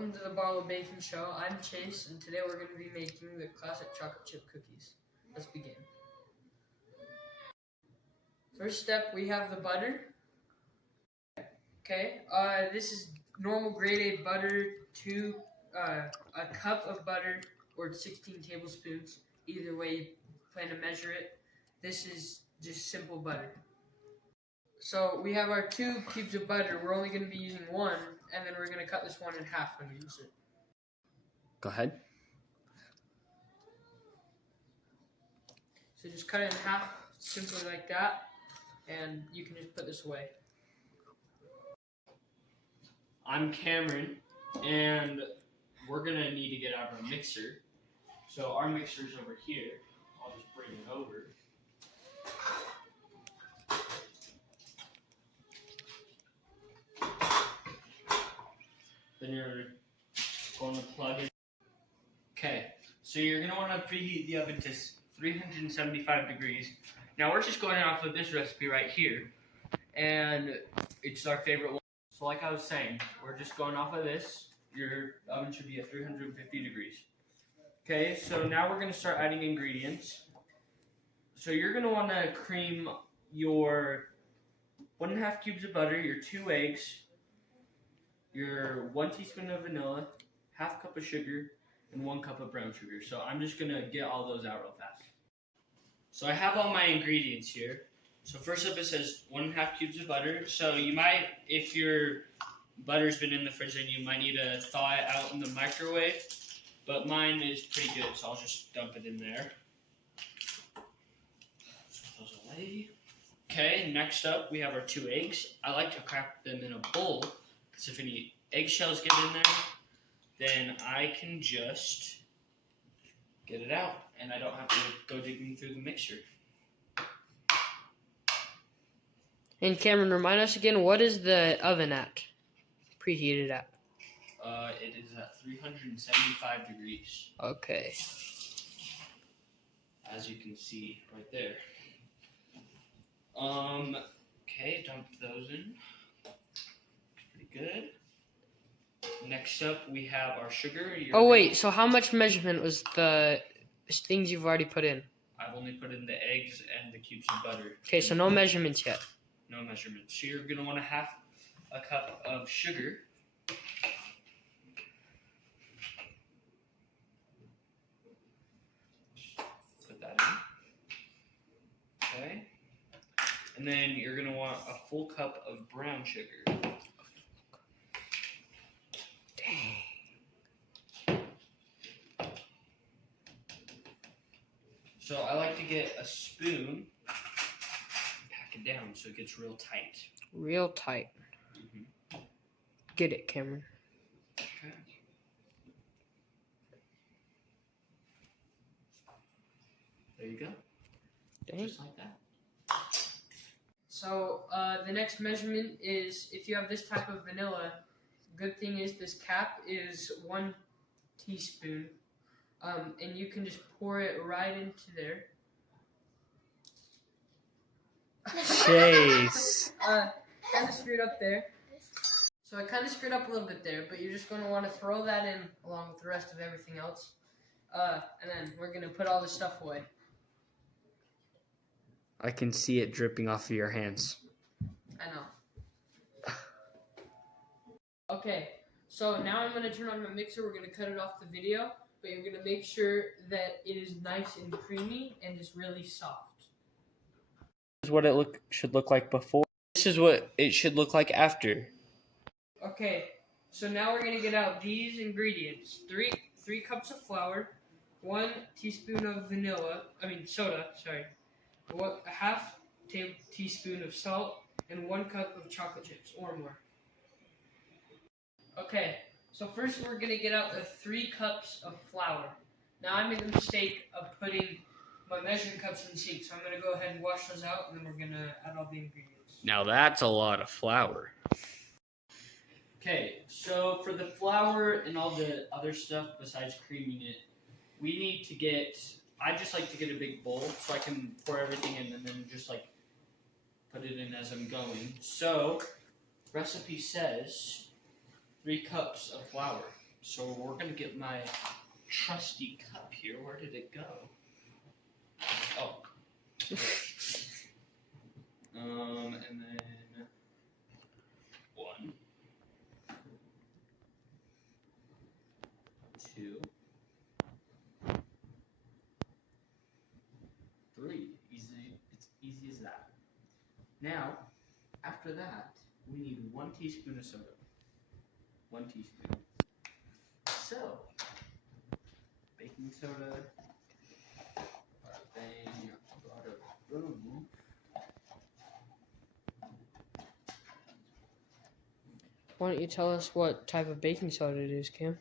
Welcome to the Barlow Baking Show. I'm Chase, and today we're going to be making the classic chocolate chip cookies. Let's begin. First step, we have the butter. Okay, this is normal grade A butter, a cup of butter, or 16 tablespoons. Either way you plan to measure it. This is just simple butter. So we have our 2 cubes of butter. We're only going to be using 1, and then we're going to cut this one in half when we use it. Go ahead. So just cut it in half, simply like that, and you can just put this away. I'm Cameron, and we're gonna need to get out our mixer. So our mixer's over here. I'll just bring it over. Then you're going to plug it. Okay, so you're going to want to preheat the oven to 375 degrees. Now we're just going off of this recipe right here, and it's our favorite one. So like I was saying, we're just going off of this. Your oven should be at 350 degrees. Okay, so now we're going to start adding ingredients. So you're going to want to cream your 1.5 cubes of butter, your 2 eggs, your 1 teaspoon of vanilla, 1/2 cup of sugar, and 1 cup of brown sugar. So I'm just going to get all those out real fast. So I have all my ingredients here. So first up it says 1.5 cubes of butter. So you might, if your butter's been in the fridge, then you might need to thaw it out in the microwave. But mine is pretty good, so I'll just dump it in there. Put those away. Okay, next up we have our 2 eggs. I like to crack them in a bowl, because if any eggshells get in there, then I can just get it out, and I don't have to go digging through the mixer. And Cameron, remind us again, what is the oven at? Preheated at? It is at 375 degrees. Okay. As you can see right there. Okay, dump those in. Pretty good. Next up, we have our sugar. Oh wait, so how much measurement was the things you've already put in? I've only put in the eggs and the cubes of butter. Okay, so no measurements yet. No measurements. So you're gonna want to have a cup of sugar. Put that in. Okay. And then you're gonna want a full cup of brown sugar. So I like to get a spoon, pack it down so it gets real tight. Real tight. Mm-hmm. Get it, Cameron. Okay. There you go. Dang. Just like that. So the next measurement is, if you have this type of vanilla, good thing is this cap is 1 teaspoon. And you can just pour it right into there. Chase. Kind of screwed up there. So I kind of screwed up a little bit there, but you're just going to want to throw that in along with the rest of everything else. And then we're going to put all this stuff away. I can see it dripping off of your hands. I know. Okay, so now I'm going to turn on my mixer. We're going to cut it off the video. But you're going to make sure that it is nice and creamy and just really soft. This is what it should look like before. This is what it should look like after. Okay, so now we're going to get out these ingredients. 3 cups of flour, 1 teaspoon of soda, 1/2 teaspoon of salt, and 1 cup of chocolate chips or more. Okay. So first we're going to get out the 3 cups of flour. Now I made the mistake of putting my measuring cups in the sink, so I'm going to go ahead and wash those out, and then we're going to add all the ingredients. Now that's a lot of flour. Okay, so for the flour and all the other stuff besides creaming it, we need to get, I just like to get a big bowl so I can pour everything in and then just like put it in as I'm going. So, recipe says 3 cups of flour. So we're gonna get my trusty cup here. Where did it go? Oh. And then 1, 2, 3. Easy. It's easy as that. Now, after that, we need 1 teaspoon of soda. 1 teaspoon. So, baking soda. Bada bang, bada boom. Why don't you tell us what type of baking soda it is, Cam?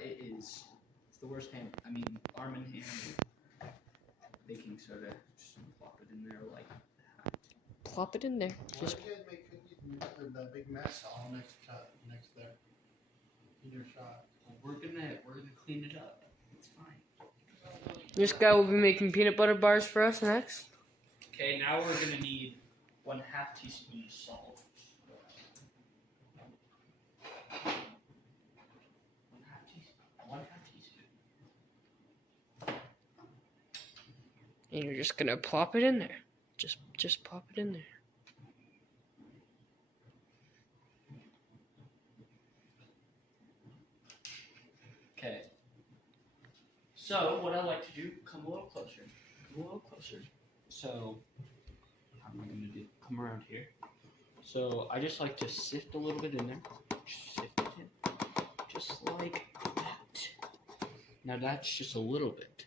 It's the worst Arm & Hammer baking soda. Just plop it in there like that. Plop it in there. Just Why did you guys make cookies and the big mess all next there in your shot? Well, we're gonna clean it up. It's fine. this guy will be making peanut butter bars for us next. Okay, now we're gonna need 1/2 teaspoon of salt. 1/2 teaspoon. And you're just gonna plop it in there. Just plop it in there. Okay. So what I like to do, come a little closer. Come a little closer. So how am I gonna do? Come around here. So I just like to sift a little bit in there. Just sift it in. Just like that. Now that's just a little bit.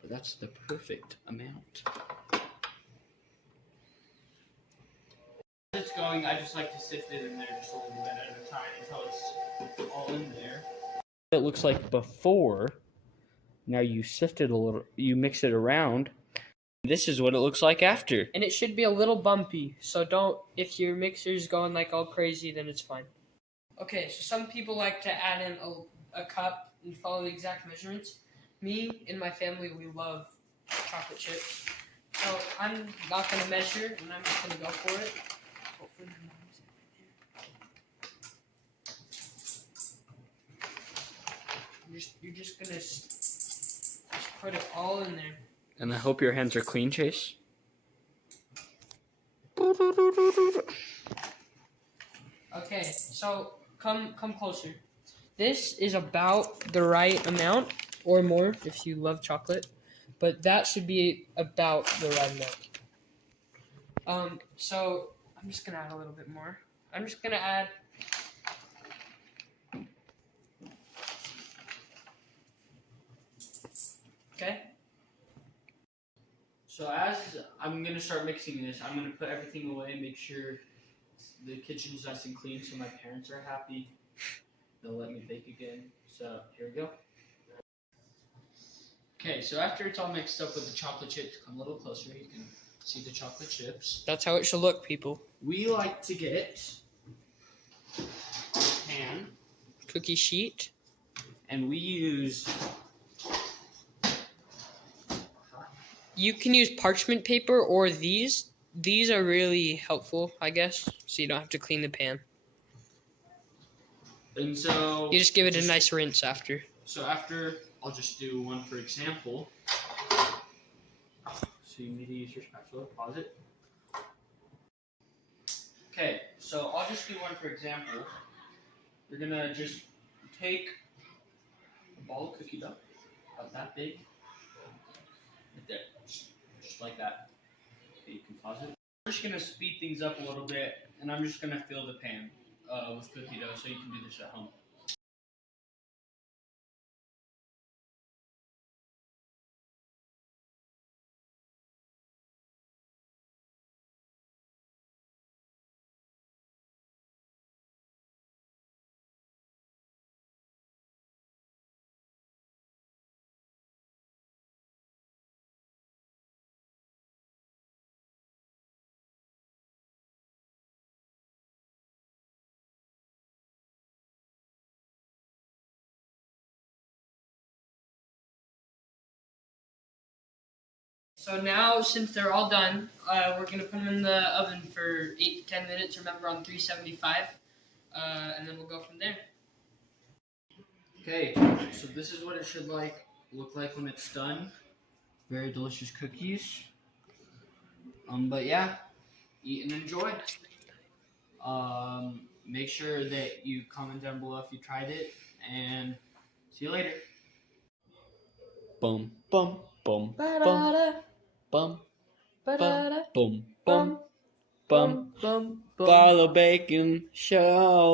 But that's the perfect amount. As it's going, I just like to sift it in there just a little bit at a time until it's all in there. It looks like before. Now you sift it a little, you mix it around. This is what it looks like after. And it should be a little bumpy, so don't, if your mixer's going like all crazy, then it's fine. Okay, so some people like to add in a cup and follow the exact measurements. Me and my family, we love chocolate chips. So I'm not going to measure, and I'm just going to go for it. Hopefully my mom's right there. You're just going to put it all in there. And I hope your hands are clean, Chase. Okay, so come closer. This is about the right amount, or more if you love chocolate, but that should be about the right amount. So I'm just gonna add a little bit more. I'm just gonna add. Okay. So as I'm going to start mixing this, I'm going to put everything away and make sure the kitchen's nice and clean so my parents are happy. They'll let me bake again. So here we go. Okay, so after it's all mixed up with the chocolate chips, come a little closer. You can see the chocolate chips. That's how it should look, people. We like to get a pan. Cookie sheet. And we use... You can use parchment paper or these. These are really helpful, I guess, so you don't have to clean the pan. And so... You just give it a nice rinse after. So after, I'll just do one for example. So you need to use your spatula. Pause it. Okay, so I'll just do one for example. You're going to just take a ball of cookie dough, about that big. Right there. Just like that. Okay, you can pause it. I'm just going to speed things up a little bit, and I'm just going to fill the pan with cookie dough so you can do this at home. So now, since they're all done, we're going to put them in the oven for 8 to 10 minutes, remember on 375, and then we'll go from there. Okay, so this is what it should look like when it's done. Very delicious cookies. But yeah, eat and enjoy. Make sure that you comment down below if you tried it, and see you later. Bum bum bum bum bum bum bum bum bum. Barlow Baking Show.